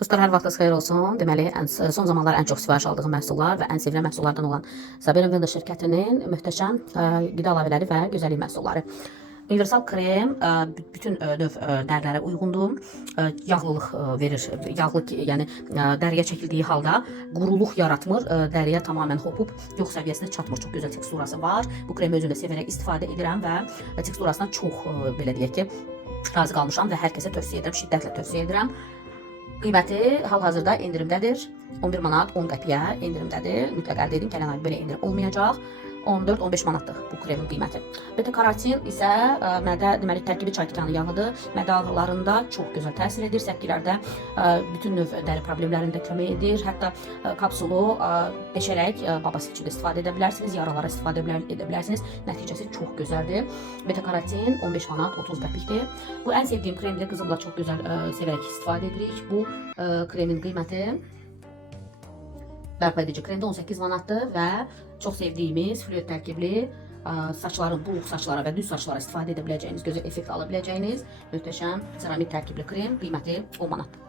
Dostlar, hər vaxtınız xeyir olsun. Deməli, son zamanlar ən çox sifariş aldığım məhsullar və ən sevilən məhsullardan olan Sabir Wellness şirkətinin möhtəşəm qida əlavələri və gözəllik məhsulları. Universal krem bütün növ dərilərə uyğundur. Yağlılıq verir. Yağlı, yəni dəriyə çəkildiyi halda quruluq yaratmır. Dəriyə tamamilə hopub yox səviyyəsinə çatmır. Çox gözəl teksturası var. Bu kremi özümdə sevərək istifadə edirəm və teksturasına çox belə deyək ki, razı qalmışam və hər kəsə tövsiyə edirəm, şiddətlə tövsiyə edirəm. Qiyməti hal-hazırda endirimdədir. 11 manat 10 qəpiyə endirimdədir. Mütləq əldə edin, gələn ay belə endirim olmayacaq. 14-15 manatlıq bu kremin qiyməti. Beta-karotin isə mədə deməli tərkibi çay tikanı yağıdır. Mədə ağrılarında çox gözəl təsir edir. Səkkilərdə bütün növ dəri problemlərində kömək edir. Hətta kapsulu deşərək baba silçüdə istifadə edə bilərsiniz, yaralara istifadə edə bilərsiniz. Nəticəsi çox gözəldir. Beta-karotin 15 manat 30 qəpikdir. Bu ən sevdiyim kremdir. Qızımla çox gözəl sevərək istifadə edirik. Bu kremin qiyməti bərpa edici kremdə 18 manatdır və çox sevdiyimiz fluid tərkibli saçların, buluq saçlara və düz saçlara istifadə edə biləcəyiniz, gözəl effekt ala biləcəyiniz möhtəşəm seramik tərkibli krem qiyməti 10 manat.